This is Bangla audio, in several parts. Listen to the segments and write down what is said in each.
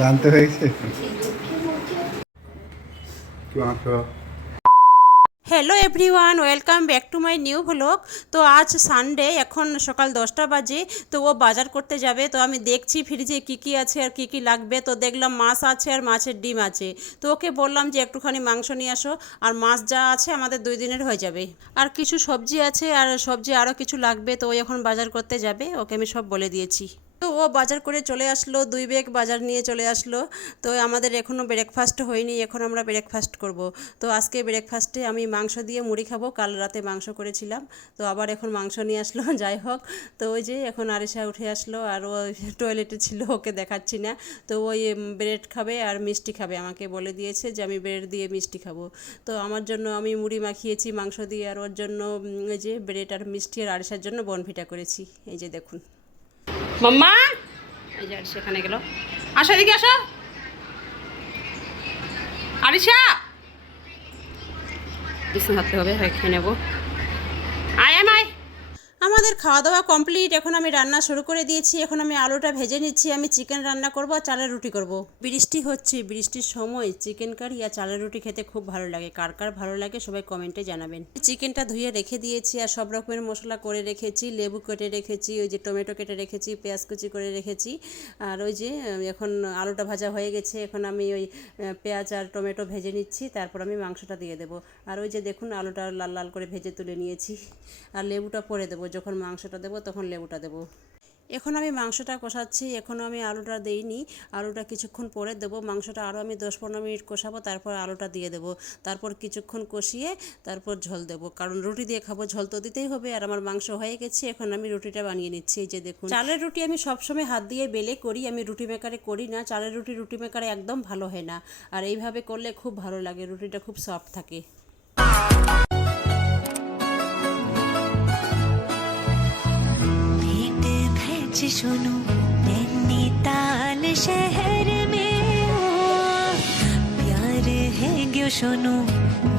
জানতে হয়েছে কি মাংস। Hello everyone, welcome back to my new vlog. তো আজ সানডে, এখন সকাল 10টা বাজে। তো ও বাজার করতে যাবে, তো আমি দেখছি ফ্রিজে কী কী আছে আর কী কী লাগবে। তো দেখলাম মাছ আছে আর মাছের ডিম আছে। তো ওকে বললাম যে একটুখানি মাংস নিয়ে আসো, আর মাছ যা আছে আমাদের 2 দিনের হয়ে যাবে। আর কিছু সবজি আছে, আর সবজি আরও কিছু লাগবে। তো ও এখন বাজার করতে যাবে, ওকে আমি সব বলে দিয়েছি। তো ও বাজার করে চলে আসলো, 2 ব্যাগ বাজার নিয়ে চলে আসলো। তো আমাদের এখনও ব্রেকফাস্ট হয়নি, এখন আমরা ব্রেকফাস্ট করব। তো আজকে ব্রেকফাস্টে আমি মাংস দিয়ে মুড়ি খাবো, কাল রাতে মাংস করেছিলাম। তো আবার এখন মাংস নিয়ে আসলো যাই হোক। তো ওই যে এখন আরিশা উঠে আসলো, আর ও টয়লেটে ছিল, ওকে দেখাচ্ছি না। তো ওই ব্রেড খাবে আর মিষ্টি খাবে, আমাকে বলে দিয়েছে যে আমি ব্রেড দিয়ে মিষ্টি খাবো। তো আমার জন্য আমি মুড়ি মাখিয়েছি মাংস দিয়ে, আর ওর জন্য ওই যে ব্রেড আর মিষ্টি, আর আরিশার জন্য বনভিটা করেছি। এই যে দেখুন মাম্মা, এই যে আরিশা এখানে গেল। আসো এদিকে আসো আরিশা, বিছানা হাঁটতে হবে, খেয়ে নেবো। আয় আয়। আমাদের খাওয়া দাওয়া কমপ্লিট, এখন আমি রান্না শুরু করে দিয়েছি। এখন আমি আলুটা ভেজে নিচ্ছি, আমি চিকেন রান্না করব আর চালের রুটি করব। বৃষ্টি হচ্ছে, বৃষ্টির সময় চিকেন কারি আর চালের রুটি খেতে খুব ভালো লাগে। কার কার ভালো লাগে সবাই কমেন্টে জানাবেন। চিকেনটা ধুয়ে রেখে দিয়েছি, আর সব রকমের মশলা করে রেখেছি, লেবু কেটে রেখেছি, ওই যে টমেটো কেটে রেখেছি, পেঁয়াজ কুচি করে রেখেছি। আর ওই যে এখন আলুটা ভাজা হয়ে গেছে, এখন আমি ওই পেঁয়াজ আর টমেটো ভেজে নিচ্ছি, তারপর আমি মাংসটা দিয়ে দেবো। আর ওই যে দেখুন আলুটা লাল লাল করে ভেজে তুলে নিয়েছি, আর লেবুটা পরে দেবো, যখন মাংসটা দেবো তখন লেবুটা দেবো। এখন আমি মাংসটা কষাচ্ছি, এখনও আমি আলুটা দিইনি, আলুটা কিছুক্ষণ পরে দেবো। মাংসটা আরও আমি 10-15 মিনিট কষাবো, তারপর আলুটা দিয়ে দেবো। তারপর কিছুক্ষণ কষিয়ে তারপর ঝোল দেবো, কারণ রুটি দিয়ে খাবো, ঝোল তো দিতেই হবে। আর আমার মাংস হয়ে গেছে, এখন আমি রুটিটা বানিয়ে নিচ্ছি। এই যে দেখুন, চালের রুটি আমি সবসময় হাত দিয়ে বেলে করি, আমি রুটি মেকারে করি না। চালের রুটি মেকারে একদম ভালো হয় না, আর এইভাবে করলে খুব ভালো লাগে, রুটিটা খুব সফট থাকে। सुनो नैनीताल शहर में ओ प्यार है क्यों सुनो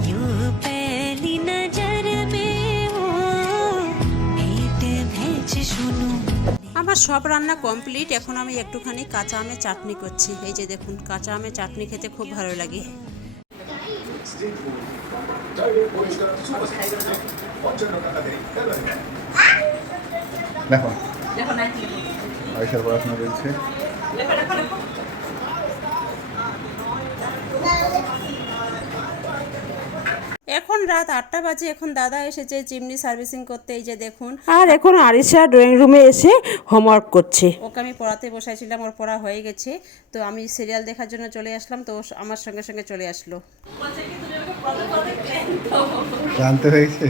यूं पहली नजर में ओ भेंट भेज सुनो। আমার সব রান্না কমপ্লিট, এখন আমি একটুখানি কাঁচা আমের চাটনি করছি। এই যে দেখুন, কাঁচা আমের চাটনি খেতে খুব ভালো লাগে। দেখো আয়সার পড়াশোনা চলছে। এখন রাত 8টা বাজে, এখন দাদা এসেছে চিমনি সার্ভিসিং করতে। এই যে দেখুন, আর এখন আরিশা ড্রয়িং রুমে এসে হোমওয়ার্ক করছে। ওকে আমি পড়াতে বসাইছিলাম, ওর পড়া হয়ে গেছে। তো আমি সিরিয়াল দেখার জন্য চলে আসলাম, তো ও আমার সঙ্গে সঙ্গে চলে আসলো। জানতে হয়েছে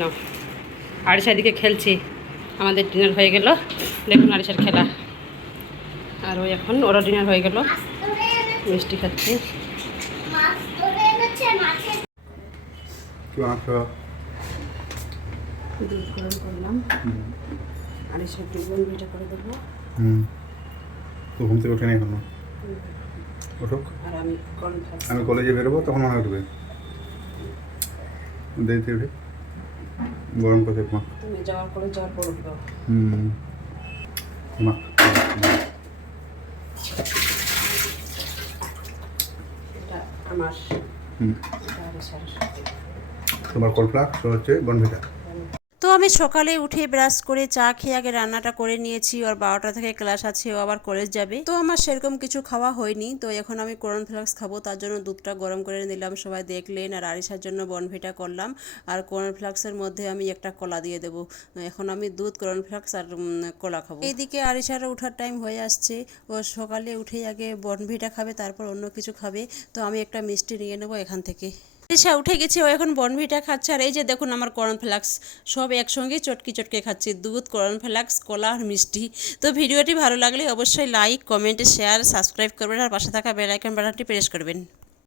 না, আরিশা দিকে খেলছি। আমাদের ডিনার হয়ে গেল, দেখুন আরিশার খেলা। আর ওই এখন ওরা ডিনার হয়ে গেল, মিষ্টি খাচ্ছি। কি মাংস। দুধ গরম করলাম, আরিশার একটু বনভিটা করে দেবো। তো ঘুম থেকে ওঠেনি এখনো, ওঠুক। আর আমি কলেজে বেরোবো, তখন মনে উঠবে দেরিতে উঠে গরম করে মা। তুমি যাওয়ার পরে উঠবো। মা এটা আমার, তোমার কর্নফ্লাক্স হচ্ছে বনভিটা। তো আমি সকালে উঠে ব্রাশ করে চা খেয়ে আগে রান্নাটা করে নিয়েছি, আর 12টা থেকে ক্লাস আছে, ও আবার কলেজ যাবে। তো আমার সেরকম কিছু খাওয়া হয়নি, তো এখন আমি কর্নফ্লেক্স খাবো, তার জন্য দুধটা গরম করে নিলাম, সবাই দেখলেন। আর আরিশার জন্য বনভিটা করলাম, আর কর্নফ্লেক্সের মধ্যে আমি একটা কলা দিয়ে দেবো। এখন আমি দুধ, কর্নফ্লেক্স আর কলা খাবো। এইদিকে আরিশার ওঠার টাইম হয়ে আসছে, ও সকালে উঠেই আগে বনভিটা খাবে, তারপর অন্য কিছু খাবে। তো আমি একটা মিষ্টি নিয়ে নেবো এখান থেকে। আরিশা উঠে গেছে, ও এখন বনভিটা খাচ্ছে। আর এই যে দেখুন আমার কর্নফ্লেক্স সব একসঙ্গে চটকে চটকে খাচ্ছি, দুধ, কর্নফ্লেক্স, কলা আর মিষ্টি। তো ভিডিওটি ভালো লাগলে অবশ্যই লাইক, কমেন্ট, শেয়ার, সাবস্ক্রাইব করবেন, আর পাশে থাকা বেল আইকন বাটনটি প্রেস করবেন।